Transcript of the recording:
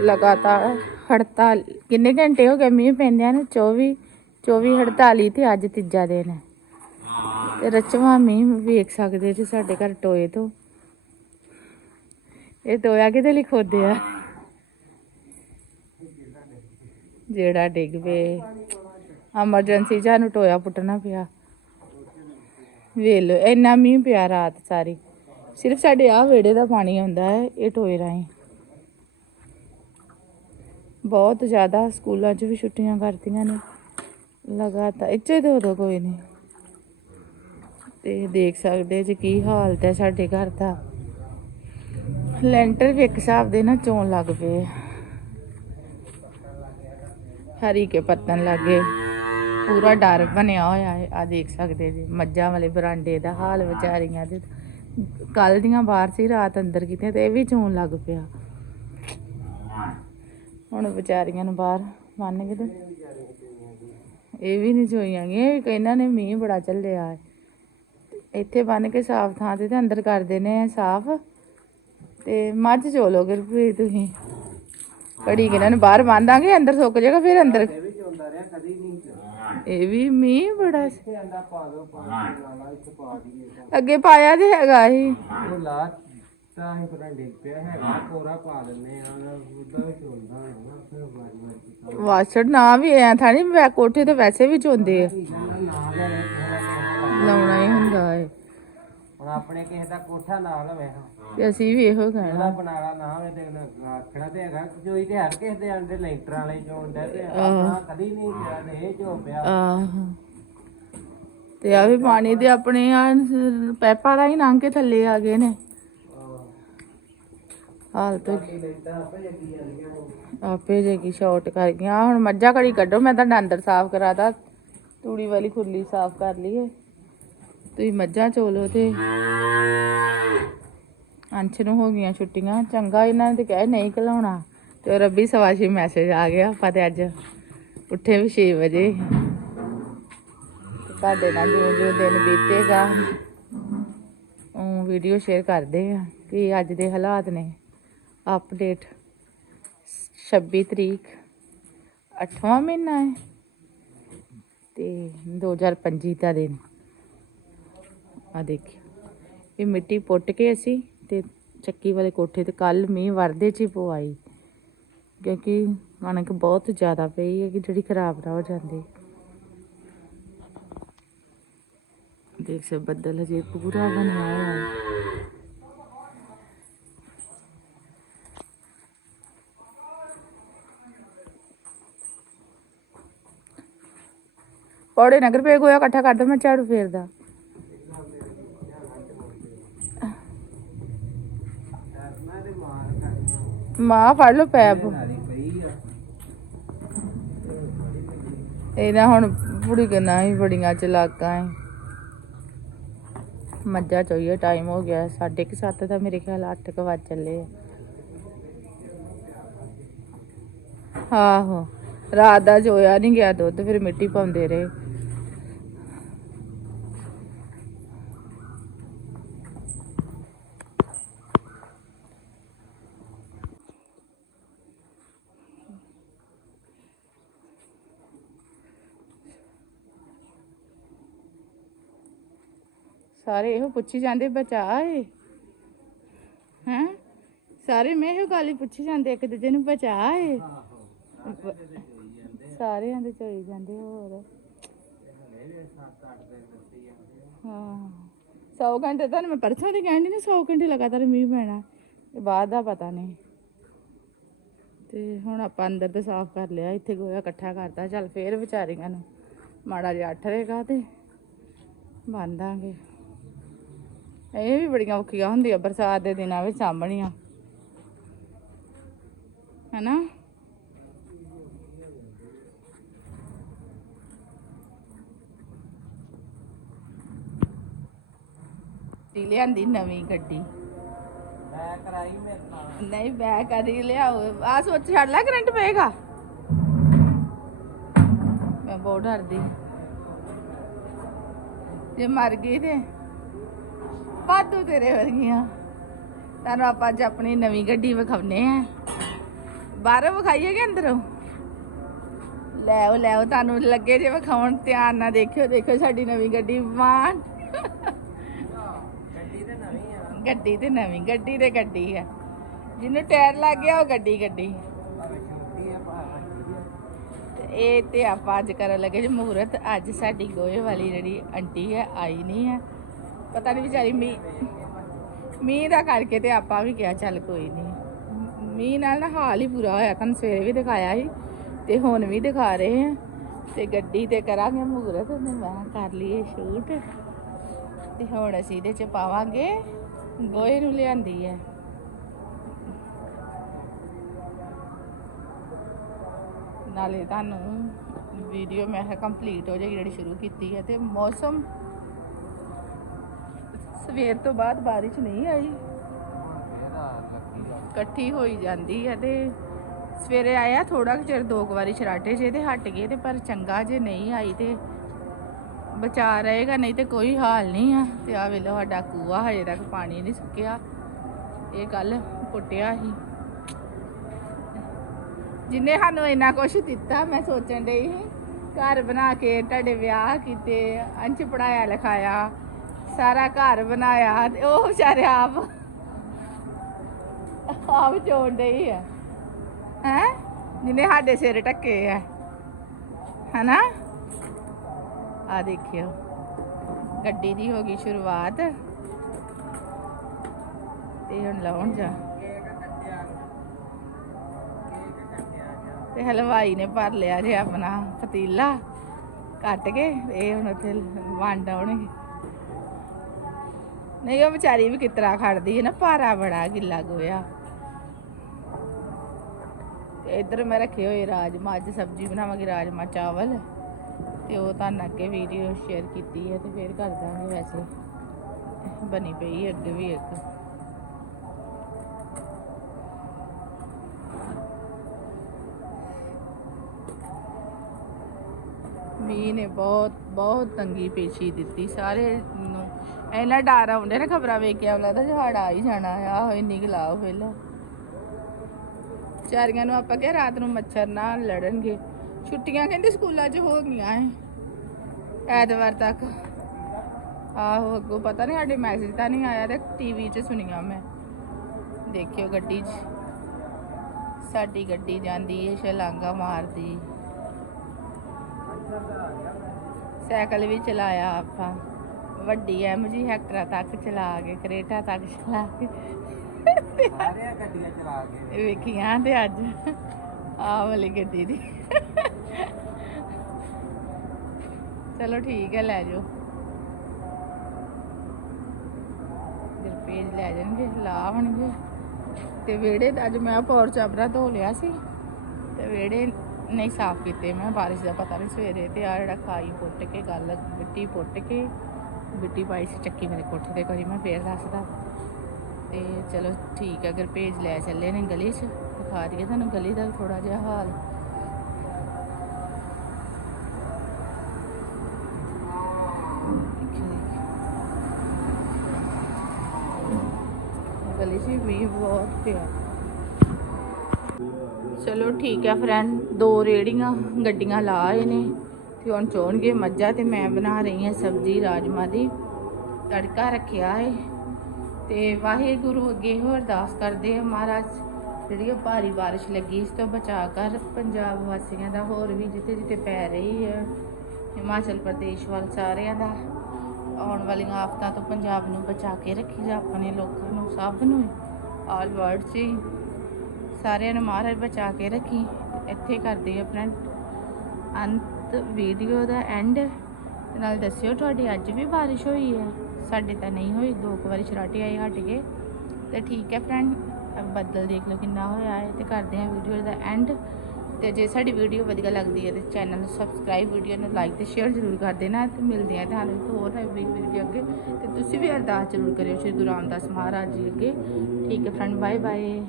ਲਗਾਤਾਰ ਹੜਤਾਲ, ਕਿੰਨੇ ਘੰਟੇ ਹੋ ਗਏ ਮੀਂਹ ਪੈਂਦਿਆਂ ਨੂੰ? 24 24 48 ਤੇ ਅੱਜ ਤੀਜਾ ਦਿਨ ਹੈ। ਤੇ ਰਚਵਾ ਮੀਂਹ ਵੇਖ ਸਕਦੇ ਜੀ ਸਾਡੇ ਘਰ ਟੋਏ ਤੋਂ। ਇਹ ਟੋਇਆ ਕਿਤੇ ਲਿਖੋਦੇ ਆ? ਜਿਹੜਾ ਡਿੱਗ ਪਏ। ਐਮਰਜੈਂਸੀ ਸਾਨੂੰ ਟੋਇਆ ਪੁੱਟਣਾ ਪਿਆ। ਵੇਖ ਲਓ, ਇੰਨਾ ਮੀਂਹ ਪਿਆ ਰਾਤ ਸਾਰੀ। ਸਿਰਫ ਸਾਡੇ ਆ ਵਿਹੜੇ ਦਾ ਪਾਣੀ ਆਉਂਦਾ ਹੈ, ਇਹ ਟੋਏ ਰਾਹੀਂ। ਬਹੁਤ ਜ਼ਿਆਦਾ ਸਕੂਲਾਂ 'ਚ ਵੀ ਛੁੱਟੀਆਂ ਕਰਤੀਆਂ ਨੇ। ਲਗਾਤਾਰ, ਇੱਥੇ ਤੋਂ ਉਦੋਂ ਕੋਈ ਨਹੀਂ ਤੇ ਦੇਖ ਸਕਦੇ ਜੀ ਕੀ ਹਾਲਤ ਹੈ ਸਾਡੇ ਘਰ ਦਾ। ਲੈਂਟਰ ਵੀ ਇੱਕ ਹਿਸਾਬ ਦੇ ਨਾ ਚੋਣ ਲੱਗ ਪਏ। ਹਰੀ ਕੇ ਪੱਤਨ ਲੱਗੇ ਪੂਰਾ ਡਰ ਬਣਿਆ ਹੋਇਆ ਹੈ। ਆ ਦੇਖ ਸਕਦੇ ਜੀ, ਮੱਝਾਂ ਵਾਲੇ ਬਰਾਂਡੇ ਦਾ ਹਾਲ ਵਿਚਾਰੀਆਂ ਦੇ। ਕੱਲ ਦੀਆਂ ਬਾਹਰ ਸੀ, ਰਾਤ ਅੰਦਰ ਕੀਤੀਆਂ ਤੇ ਇਹ ਵੀ ਚੋਣ ਲੱਗ ਪਿਆ। ਹੁਣ ਵਿਚਾਰੀਆਂ ਨੂੰ ਬਾਹਰ ਬੰਨ ਕੇ ਤੇ ਇਹ ਵੀ ਨਹੀਂ ਚੋਈਆਂ ਗਈਆਂ ਇਹ ਵੀ ਇਹਨਾਂ ਨੇ ਮੀਂਹ ਬੜਾ ਚੱਲਿਆ ਹੈ। ਇੱਥੇ ਬੰਨ ਕੇ ਸਾਫ਼ ਥਾਂ ਤੇ ਤੇ ਅੰਦਰ ਕਰ ਦੇਣੇ ਆ ਸਾਫ਼। ਤੇ ਮੱਝ ਚੋਲੋ ਗੁਰਪ੍ਰੀਤ ਤੁਸੀਂ। ਕੜੀ ਕਿਨਾਂ ਨੂੰ ਬਾਹਰ ਬੰਨ ਦਾਂਗੇ ਅੰਦਰ ਸੁੱਕ ਜਾਏਗਾ ਫਿਰ ਅੰਦਰ। ਇਹ ਵੀ ਮੀਂਹ ਬੜਾ ਅੱਗੇ ਪਾਇਆ ਤੇ ਹੈਗਾ ਹੀ ਤਾਂ ਹੀ ਪਤਾ ਡਿੱਗ ਪਿਆ ਹੈਗਾ। ਕੋਰਾ ਪਾ ਦਿੰਨੇ ਆ ਨਾ ਉਹਦਾ ਵੀ ਚੋਂਦਾ ਹੈ ਨਾ ਫਿਰ ਵਾਰੀ ਵਾਰੀ ਵਾਸ਼ੜ ਨਾ ਵੀ ਐ ਥਾ ਨਹੀਂ ਵੈ ਕੋਠੇ ਤੇ ਵੈਸੇ ਵੀ ਚੋਂਦੇ ਆ। ਨਾ ਹੁਣ ਲਾਉਣਾ ਹੀ ਹੁੰਦਾ ਹੈ ਆਪਣੇ ਕਿਸੇ ਦਾ ਕੋਠਾ ਨਾ ਲਵੇ ਤੇ ਅਸੀਂ ਵੀ ਇਹੋ ਕਹਿਣਾ। ਉਹਦਾ ਬਣਾਲਾ ਨਾ ਹੋਵੇ ਤੇ ਉਹਨੇ ਆਖਣਾ ਤੇ ਹੈਗਾ ਜੋਈ ਤੇ ਹਰ ਕਿਸੇ ਦੇ ਆਂਦੇ ਲੈਂਟਰਾਂ ਵਾਲੇ ਚੋਂਦੇ ਤੇ ਆਪਣਾ ਕਦੀ ਨਹੀਂ ਕਿਹਾ ਤੇ ਇਹ ਚੋ ਪਿਆ। ਆਹੋ। ਤੇ ਆ ਵੀ ਪਾਣੀ ਦੇ ਆਪਣੇ ਆ ਪੈਪਾਂ ਦਾ ਹੀ ਲੰਘ ਕੇ ਥੱਲੇ ਆ ਗਏ ਨੇ। ਹਾਲਤ ਆਪੇ ਜੇ ਕੀ ਸ਼ਾਰਟ ਕਰ ਗਿਆ ਹੁਣ ਮੱਝਾਂ ਘੜੀ ਕੱਢੋ, ਮੈਂ ਤਾਂ ਅੰਦਰ ਸਾਫ਼ ਕਰਾਦਾ ਤੂੜੀ ਵਾਲੀ ਖੁਰਲੀ ਸਾਫ਼ ਕਰ ਲਈਏ ਤੁਸੀਂ ਮੱਝਾਂ ਚੋਲੋ ਤੇ। ਅੰਸ਼ ਨੂੰ ਹੋ ਗਈਆਂ ਛੁੱਟੀਆਂ। ਚੰਗਾ ਇਹਨਾਂ ਨੇ ਤੇ ਕਿਹਾ ਨਹੀਂ ਘਲਾਉਣਾ। ਤੇ ਰੱਬੀ ਸਵਾਸ਼ੀ ਮੈਸੇਜ ਆ ਗਿਆ। ਆਪਾਂ ਤੇ ਅੱਜ ਉੱਠੇ ਵੀ 6 ਵਜੇ। ਤੁਹਾਡੇ ਨਾਲ ਜਿਉਂ ਜਿਉਂ ਦਿਨ ਬੀਤੇਗਾ, ਉਹ ਵੀਡੀਓ ਸ਼ੇਅਰ ਕਰਦੇ ਆ ਕਿ ਅੱਜ ਦੇ ਹਾਲਾਤ ਨੇ। ਅਪਡੇਟ 26 ਤਰੀਕ 8ਵਾਂ ਮਹੀਨਾ ਹੈ ਤੇ 2025 ਦਾ ਦਿਨ। ਆ ਦੇਖਿਓ, ਇਹ ਮਿੱਟੀ ਪੁੱਟ ਕੇ ਅਸੀਂ ਤੇ ਚੱਕੀ ਵਾਲੇ ਕੋਠੇ ਤੇ ਕੱਲ ਮੀਂਹ ਵਰਦੇ ਚ ਹੀ ਪਵਾਈ, ਕਿਉਂਕਿ ਕਣਕ ਬਹੁਤ ਜ਼ਿਆਦਾ ਪਈ ਹੈ ਕਿ ਜਿਹੜੀ ਖਰਾਬ ਨਾ ਹੋ ਜਾਂਦੀ। ਦੇਖ ਸੇ ਬੱਦਲ ਹਜੇ ਪੂਰਾ ਬਣਿਆ ਹੋਇਆ। ਹੈ ਪੌੜੇ ਨਗਰ ਪੇ ਗੋਇਆ ਇਕੱਠਾ ਕਰ ਮੈਂ ਝਾੜੂ ਫੇਰਦਾ। ਮਾਂ, ਫੜ ਲੋ ਪੈਪ। ਇਹ ਨਾ ਹੁਣ ਬੁੜੀ ਕਨਾ ਹੀ ਬੜੀਆਂ ਚਲਾਕਾਂ ਹੈ ਮੱਝਾਂ ਚੋਈਏ ਟਾਈਮ ਹੋ ਗਿਆ 7:30 ਦਾ ਮੇਰੇ ਖਿਆਲ 8 ਕੁ ਵੱਜ ਚੱਲੇ ਆਹੋ, ਰਾਤ ਦਾ ਚੋਇਆ ਨਹੀਂ ਗਿਆ ਦੁੱਧ, ਫਿਰ ਮਿੱਟੀ ਪਾਉਂਦੇ ਰਹੇ। ਸਾਰੇ ਇਹੋ ਪੁੱਛੀ ਜਾਂਦੇ, ਬਚਾ ਏ ਹੈਂ? ਸਾਰੇ ਮੈਂ ਇਹੋ ਗੱਲ ਹੀ ਪੁੱਛੀ ਜਾਂਦੇ, ਇੱਕ ਦੂਜੇ ਨੂੰ ਬਚਾ ਏ ਬ- ਸਾਰਿਆਂ ਦੇ ਚੋਈ ਜਾਂਦੇ ਹੋਰ। ਹਾਂ। 100 ਘੰਟੇ ਤਾਂ ਮੈਂ ਪਰਸੋਂ ਦੀ ਕਹਿੰਦੀ ਨਾ 100 ਘੰਟੇ ਲਗਾਤਾਰ ਮੀਂਹ ਪੈਣਾ। ਤੇ ਬਾਅਦ ਦਾ ਪਤਾ ਨਹੀਂ। ਤੇ ਹੁਣ ਆਪਾਂ ਅੰਦਰ ਤੇ ਸਾਫ਼ ਕਰ ਲਿਆ, ਇੱਥੇ ਗੋਇਆ ਇਕੱਠਾ ਕਰਤਾ, ਚੱਲ ਫੇਰ ਵਿਚਾਰੀਆਂ ਨੂੰ। ਮਾੜਾ ਜਿਹਾ ਅੱਠ ਰਹੇਗਾ ਤੇ ਬੰਦਾਂਗੇ ਇਹ ਵੀ ਬੜੀਆਂ ਔਖੀਆਂ ਹੁੰਦੀਆਂ ਬਰਸਾਤ ਦੇ ਦਿਨਾਂ ਵਿੱਚ ਸਾਂਭਣੀਆਂ। ਹੈਨਾ? ਤੀ ਲਿਆਂਦੀ ਨਵੀਂ ਗੱਡੀ। ਮੈਂ ਕਰਾਈ ਮੇਰੇ ਨਾਲ। ਨਹੀਂ ਮੈਂ ਕਦੀ ਲਿਆਓ। ਆ ਸੋਚ ਛੱਡ ਲੈ ਕਰੰਟ ਪਏਗਾ। ਮੈਂ ਬਹੁਤ ਡਰਦੀ। ਜੇ ਮਰ ਗਈ ਤੇ ਵਾਧੂ ਤੇਰੇ ਵਰਗੀਆਂ। ਤੁਹਾਨੂੰ ਆਪਾਂ ਅੱਜ ਆਪਣੀ ਨਵੀਂ ਗੱਡੀ ਵਿਖਾਉਨੇ ਆ। ਬਾਹਰੋਂ ਵਿਖਾਈਏ ਕਿ ਅੰਦਰੋਂ? ਲੈ ਉਹ ਲੈ ਉਹ ਤੁਹਾਨੂੰ ਲੱਗੇ ਜੇ ਵਿਖਾਉਣ, ਧਿਆਨ ਨਾਲ ਦੇਖਿਓ ਦੇਖੋ ਸਾਡੀ ਨਵੀਂ ਗੱਡੀ। ਵਾਂ ਗੱਡੀ ਤੇ ਨਵੀਂ ਆ। ਗੱਡੀ ਤੇ ਨਵੀਂ ਗੱਡੀ ਤੇ ਗੱਡੀ ਆ। ਜਿਹਨੂੰ ਟਾਇਰ ਲੱਗ ਗਿਆ, ਉਹ ਗੱਡੀ ਗੱਡੀ। ਇਹ ਤੇ ਆਪਾਂ ਅੱਜ ਕਰਨ ਲੱਗੇ ਜੀ ਮਹੂਰਤ ਅੱਜ ਸਾਡੀ ਗੋਏ ਵਾਲੀ ਜਿਹੜੀ ਆਂਟੀ ਹੈ ਆਈ ਨਹੀਂ ਹੈ ਪਤਾ ਨਹੀਂ ਵਿਚਾਰੀ ਮੀਂਹ ਮੀਂਹ ਦਾ ਕਰਕੇ ਤੇ ਆਪਾਂ ਵੀ ਕਿਹਾ ਚੱਲ ਕੋਈ ਨਹੀਂ ਮੀਂਹ ਨਾਲ ਨਾ ਹਾਲ ਹੀ ਪੂਰਾ ਹੋਇਆ, ਤੁਹਾਨੂੰ ਸਵੇਰੇ ਵੀ ਦਿਖਾਇਆ ਸੀ ਤੇ ਹੁਣ ਵੀ ਦਿਖਾ ਰਹੇ ਆ। ਤੇ ਗੱਡੀ ਤੇ ਕਰਾਂਗੇ ਮਹੂਰਤ ਤੇ ਮੈਂ ਕਰ ਲਈਏ ਸ਼ੂਟ। ਤੇ ਹੁਣ ਅਸੀਂ ਇਹਦੇ ਚ ਪਾਵਾਂਗੇ ਗੋਏ ਨੂੰ ਲਿਆਂਦੀ ਹੈ ਨਾਲੇ ਤੁਹਾਨੂੰ ਵੀਡੀਓ ਮੈਂ ਕੰਪਲੀਟ ਹੋ ਜਾਏਗੀ, ਜਿਹੜੀ ਸ਼ੁਰੂ ਕੀਤੀ ਹੈ ਤੇ ਮੌਸਮ ਸਵੇਰ ਤੋਂ ਬਾਅਦ ਬਾਰਿਸ਼ ਨਹੀਂ ਆਈ। ਇਕੱਠੀ ਹੋਈ ਜਾਂਦੀ ਹੈ ਤੇ ਸਵੇਰੇ ਆਇਆ ਥੋੜਾ ਕੁ ਚਿਰ, ਦੋ ਕੁ ਵਾਰੀ ਛਰਾਟੇ ਜੇ ਤੇ ਹਟ ਗਏ ਤੇ ਪਰ ਚੰਗਾ ਜੇ ਨਹੀਂ ਆਈ ਤੇ ਬਚਾ ਰਹੇਗਾ, ਨਹੀਂ ਤੇ ਕੋਈ ਹਾਲ ਨਹੀਂ ਆ। ਤੇ ਆ ਵੇਲੋ ਸਾਡਾ ਕੂਆ ਹਜੇ ਤੱਕ ਪਾਣੀ ਨਹੀਂ ਸੁੱਕਿਆ। ਇਹ ਕੱਲ ਪੁੱਟਿਆ ਸੀ। ਜਿਨੇ ਸਾਨੂੰ ਇੰਨਾ ਕੁਛ ਦਿੱਤਾ, ਮੈਂ ਸੋਚਣ ਡਈ ਸੀ, ਘਰ ਬਣਾ ਕੇ ਤੁਹਾਡੇ ਵਿਆਹ ਕੀਤੇ ਅੰਚ ਪੜਾਇਆ ਲਿਖਾਇਆ ਸਾਰਾ ਘਰ ਬਣਾਇਆ ਤੇ ਉਹ ਵਿਚਾਰੇ ਆਪ ਆਪ ਚੋਣ ਡਈ ਆ। ਹੈ? ਜਿਹਨੇ ਸਾਡੇ ਸਿਰ ਟੱਕੇ ਆ। ਹਨਾ? ਆ ਦੇਖਿਓ। ਗੱਡੀ ਦੀ ਹੋ ਗਈ ਸ਼ੁਰੂਆਤ। ਤੇ ਹੁਣ ਲਾਉਣ ਜਾ। ਤੇ ਹਲਵਾਈ ਨੇ ਭਰ ਲਿਆ ਜੇ ਆਪਣਾ ਪਤੀਲਾ। ਕੱਟ ਕੇ ਇਹ ਹੁਣ ਉੱਥੇ ਵੰਡ ਆਉਣਗੇ। ਨਹੀਂ, ਉਹ ਵਿਚਾਰੀ ਵੀ ਕਿਤਰਾ ਖੜਦੀ ਹੈ ਨਾ, ਭਾਰਾ ਬੜਾ ਗਿੱਲਾ ਗੋਇਆ। ਤੇ ਇੱਧਰ ਮੈਂ ਰੱਖੇ ਹੋਏ ਰਾਜਮਾ ਅੱਜ ਸਬਜ਼ੀ ਬਣਾਵਾਂਗੇ ਰਾਜਮਾ ਚਾਵਲ। ਤੇ ਉਹ ਤੁਹਾਨੂੰ ਅੱਗੇ ਵੀਡੀਓ ਸ਼ੇਅਰ ਕੀਤੀ ਹੈ ਤੇ ਫਿਰ ਕਰ ਦਾਂਗੇ ਵੈਸੇ। ਬਣੀ ਪਈ ਅੱਗੇ ਵੀ ਇੱਕ। ਮੀਂਹ ਨੇ ਬਹੁਤ ਬਹੁਤ ਤੰਗੀ ਪੇਸ਼ੀ ਦਿੱਤੀ। ਸਾਰੇ ਨੂੰ ਇੰਨਾ ਡਰ ਆਉਂਦੇ ਨਾ ਖਬਰਾਂ ਵੇਖ ਕੇ ਆਉਂ ਲੱਗਦਾ ਜਹਾੜ ਆ ਹੀ ਜਾਣਾ ਆ ਹੋਈ ਨਿਕਲਾਓ ਪਹਿਲਾਂ ਚਾਰੀਆਂ ਨੂੰ ਆਪਾਂ ਕਿਹਾ ਰਾਤ ਨੂੰ ਮੱਛਰ ਨਾ ਲੜਨਗੇ। ਛੁੱਟੀਆਂ ਕਹਿੰਦੇ ਸਕੂਲਾਂ 'ਚ ਹੋ ਗਈਆਂ ਐ। ਐਤਵਾਰ ਤੱਕ। ਆਹੋ, ਅੱਗੋਂ ਪਤਾ ਨਹੀਂ ਸਾਡੇ ਮੈਸੇਜ ਤਾਂ ਨਹੀਂ ਆਇਆ ਤੇ ਟੀਵੀ 'ਚ ਸੁਣੀਆਂ ਮੈਂ। ਦੇਖਿਓ ਗੱਡੀ 'ਚ। ਸਾਡੀ ਗੱਡੀ ਜਾਂਦੀ ਏ ਛਲਾਂਗਾ ਮਾਰਦੀ। ਸਾਈਕਲ ਵੀ ਚਲਾਇਆ ਆਪਾਂ। ਵੱਡੀ ਐਮ ਜੀ ਹੈਕਟਰਾ ਤੱਕ ਚਲਾ ਕੇ ਕਰੇਟਾ ਤੱਕ ਚਲਾ ਕੇ। ਸਾਰੀਆਂ ਗੱਡੀਆਂ ਚਲਾ ਕੇ। ਵੇਖੀਆਂ ਤੇ ਅੱਜ। ਆਹ ਵਾਲੀ ਗੱਡੀ ਦੀ। ਚਲੋ ਠੀਕ ਹੈ ਲੈ ਜਾਓ। ਦਿਲਪੇਜ ਲੈ ਜਾਣਗੇ ਲਾਵਣਗੇ ਤੇ ਵਿਹੜੇ ਅੱਜ ਮੈਂ ਪੌਰ ਚਾਬਰਾ ਧੋ ਲਿਆ ਸੀ। ਤੇ ਵਿਹੜੇ ਨਹੀਂ ਸਾਫ਼ ਕੀਤੇ। ਮੈਂ ਬਾਰਿਸ਼ ਦਾ ਪਤਾ ਨਹੀਂ ਸਵੇਰੇ ਤੇ ਆ ਜਿਹੜਾ ਖਾਈ ਪੁੱਟ ਕੇ, ਗੱਲ ਮਿੱਟੀ ਪੁੱਟ ਕੇ, ਮਿੱਟੀ ਪਾਈ ਸੀ ਚੱਕੀ ਮੇਰੇ ਕੋਠੇ ਤੇ ਕਰੀ ਮੈਂ ਫੇਰ ਦੱਸਦਾ। ਤੇ ਚਲੋ ਠੀਕ ਹੈ, ਅਗਰ ਭੇਜ ਲੈ ਚੱਲੇ ਨੇ ਗਲੀ 'ਚ, ਦਿਖਾ ਦਈਏ ਤੁਹਾਨੂੰ ਗਲੀ ਦਾ ਥੋੜਾ ਜਿਹਾ ਹਾਲ। ਗਲੀ 'ਚ ਵੀ ਬਹੁਤ ਪਿਆ। ਚਲੋ ਠੀਕ ਹੈ ਫਰੈਂਡ ਦੋ ਰੇੜੀਆਂ ਗੱਡੀਆਂ ਲਾ ਆਏ ਨੇ ਤੇ ਹੁਣ ਚੋਣਗੇ ਮੱਝਾਂ ਤੇ ਮੈਂ ਬਣਾ ਰਹੀ ਹਾਂ ਸਬਜ਼ੀ ਰਾਜਮਾ ਦੀ, ਤੜਕਾ ਰੱਖਿਆ ਹੈ ਤੇ ਵਾਹਿਗੁਰੂ ਅੱਗੇ ਹੋਰ ਅਰਦਾਸ ਕਰਦੇ ਆ ਮਹਾਰਾਜ, ਜਿਹੜੀ ਉਹ ਭਾਰੀ ਬਾਰਿਸ਼ ਲੱਗੀ ਇਸ ਤੋਂ ਬਚਾ ਕਰ, ਪੰਜਾਬ ਵਾਸੀਆਂ ਦਾ ਹੋਰ ਵੀ ਜਿੱਥੇ ਜਿੱਥੇ ਪੈ ਰਹੀ ਹੈ ਹਿਮਾਚਲ ਪ੍ਰਦੇਸ਼ ਵੱਲ ਸਾਰਿਆਂ ਦਾ, ਆਉਣ ਵਾਲੀਆਂ ਆਫਤਾਂ ਤੋਂ ਪੰਜਾਬ ਨੂੰ ਬਚਾ ਕੇ ਰੱਖੀ ਜਾ ਆਪਣੇ ਲੋਕਾਂ ਨੂੰ, ਸਭ ਨੂੰ ਆਲ ਵਰਲਡ 'ਚ ਹੀ। ਸਾਰਿਆਂ ਨੂੰ ਮਹਾਰਾਜ ਬਚਾ ਕੇ ਰੱਖੀ। ਇੱਥੇ ਕਰਦੇ ਆ ਫਰੈਂਡ ਅੰਤ ਵੀਡੀਓ ਦਾ ਐਂਡ ਨਾਲ ਦੱਸਿਓ ਤੁਹਾਡੀ ਅੱਜ ਵੀ ਬਾਰਿਸ਼ ਹੋਈ ਹੈ? ਸਾਡੇ ਤਾਂ ਨਹੀਂ ਹੋਈ, ਦੋ ਕੁ ਵਾਰੀ ਛਰਾਟੇ ਆਏ ਹਟ ਗਏ। ਤੇ ਠੀਕ ਹੈ ਫਰੈਂਡ ਬੱਦਲ ਦੇਖ ਲਓ ਕਿੰਨਾ ਹੋਇਆ ਹੈ ਤੇ ਕਰਦੇ ਹਾਂ ਵੀਡੀਓ ਦਾ ਐਂਡ ਤੇ ਜੇ ਸਾਡੀ ਵੀਡੀਓ ਵਧੀਆ ਲੱਗਦੀ ਹੈ ਤੇ ਚੈਨਲ ਨੂੰ ਸਬਸਕ੍ਰਾਈਬ ਵੀਡੀਓ ਨੂੰ ਲਾਈਕ ਤੇ ਸ਼ੇਅਰ ਜ਼ਰੂਰ ਕਰ ਦੇਣਾ ਤੇ ਮਿਲਦੇ ਆ ਤੁਹਾਨੂੰ ਇੱਕ ਹੋਰ ਨਵੀਂ ਵੀਡੀਓ ਅੱਗੇ। ਤੇ ਤੁਸੀਂ ਵੀ ਅਰਦਾਸ ਜ਼ਰੂਰ ਕਰਿਓ ਸ਼੍ਰੀ ਗੁਰੂ ਰਾਮਦਾਸ ਮਹਾਰਾਜ ਜੀ ਅੱਗੇ। ਠੀਕ ਹੈ ਫਰੈਂਡ ਬਾਏ ਬਾਏ